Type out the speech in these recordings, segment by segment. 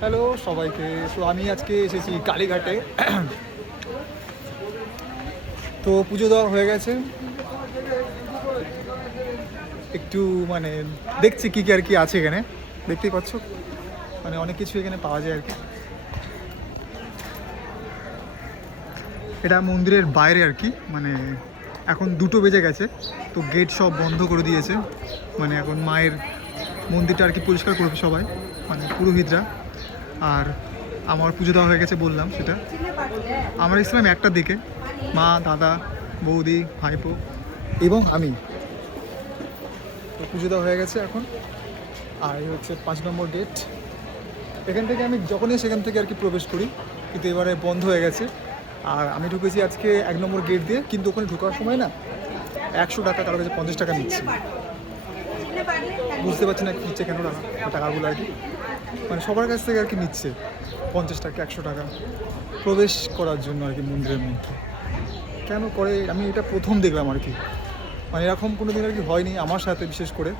Hello সবাইকে। তো আমি আজকে এসেছি কালীঘাটে। তো পুজো দেওয়া হয়ে গেছে, একটু মানে দেখছি কী কী আর কি আছে এখানে, দেখতেই পাচ্ছ মানে অনেক কিছু এখানে পাওয়া যায় আর কি। এটা মন্দিরের বাইরে আর কি, মানে এখন 2টো বেজে গেছে, তো গেট সব বন্ধ করে দিয়েছে। মানে এখন মায়ের মন্দিরটা আর কি পরিষ্কার করবে সবাই, মানে পুরোহিতরা। আর আমার পুজো দেওয়া হয়ে গেছে বললাম সেটা। আমরা এসেছিলাম 1টার দিকে, মা, দাদা, বৌদি, ভাইপো এবং আমি। তো পুজো দেওয়া হয়ে গেছে এখন। আর এই হচ্ছে 5 নম্বর গেট। এখান থেকে আমি যখনই সেখান থেকে আর কি প্রবেশ করি, কিন্তু এবারে বন্ধ হয়ে গেছে। আর আমি ঢুকেছি আজকে 1 নম্বর গেট দিয়ে, কিন্তু ওখানে ঢোকার সময় না 100 টাকা, কারো কাছে 50 টাকা নিচ্ছে। বুঝতে পারছি না নিচ্ছে কেন টাকাগুলো আর কি, মানে সবার কাছ থেকে আর কি নিচ্ছে 50 টাকা 100 টাকা প্রবেশ করার জন্য আর কি মন্দিরের মধ্যে। কেন করে আমি এটা প্রথম দেখলাম আর কি, মানে এরকম কোনো দিন আর কি হয়নি আমার সাথে বিশেষ করে।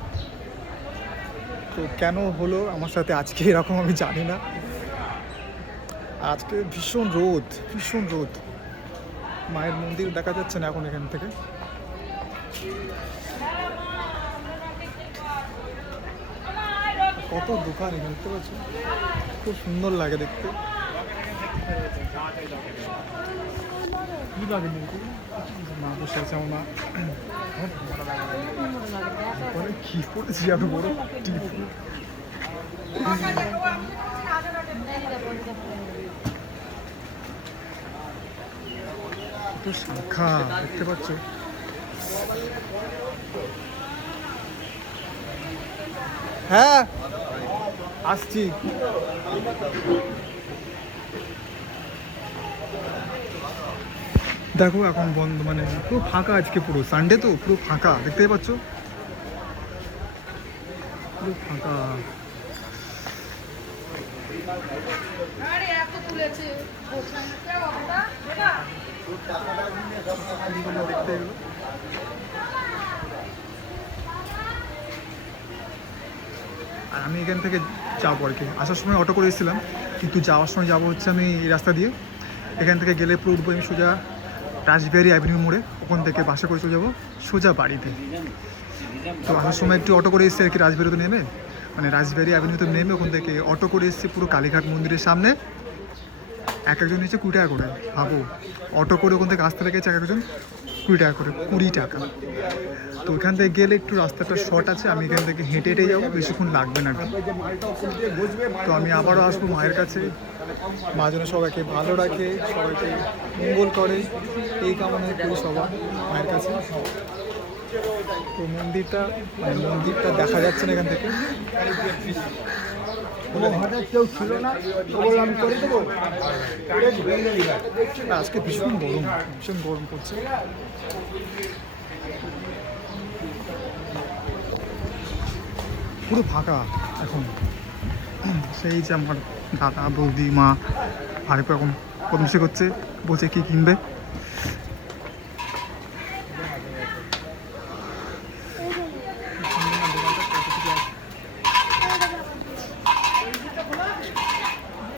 তো কেন হলো আমার সাথে আজকে এরকম আমি জানি না। আজকে ভীষণ রোদ, ভীষণ রোদ, মায়ের মন্দির দেখা যাচ্ছে না এখন এখান থেকে। কত দোকান এখানে দেখতে পাচ্ছি, খুব সুন্দর লাগে দেখতে। মা বসে আছে, আমার মা কি পড়েছি এত বড় টিপ। শাখা দেখতে পাচ্ছ, হ্যাঁ আসছি। দেখো এখন বন্ধ, মানে পুরো ফাঁকা আজকে, পুরো সানডে তো পুরো ফাঁকা, দেখতেই পাচ্ছ পুরো ফাঁকা। দেখতে এগুলো। আর আমি এখান থেকে যাবো আর কি, আসার সময় অটো করে এসেছিলাম, কিন্তু যাওয়ার সময় যাবো হচ্ছে আমি এই রাস্তা দিয়ে। এখান থেকে গেলে পুরো উঠবো আমি সোজা রাজবিহারী অ্যাভিনিউ মোড়ে, ওখান থেকে বাসে করে চলে যাবো সোজা বাড়িতে। তো আসার সময় একটু অটো করে এসেছি আর কি, রাজবিহারিতে নেমে, মানে রাজবিহারী অ্যাভিনিউতে নেমে ওখান থেকে অটো করে এসেছি পুরো কালীঘাট মন্দিরের সামনে। একজন নিচ্ছে 20 টাকা করে, ভাবো অটো করে ওখান থেকে আসতে লেগেছে একজন 20 টাকা করে, 20 টাকা। তো ওইখান থেকে গেলে একটু রাস্তাটা শর্ট আছে, আমি এখান থেকে হেঁটে হেঁটে যাবো, বেশিক্ষণ লাগবে না। তো আমি আবারও আসবো মায়ের কাছে, মা যেন সবাইকে ভালো রাখে, সবাইকে মঙ্গল করে, এই কামনা করি সবার মায়ের কাছে। তো মন্দিরটা দেখা যাচ্ছে না এখান থেকে। কেউ ছিল না, আমি করে দেবো। আজকে ভীষণ গরম, ভীষণ গরম পড়ছে। পুরো ফাঁকা এখন। সেই যে আমার দাদা, বৌদি, মা, ভাইপো এখন কমসে করছে, বলছে কি কিনবে।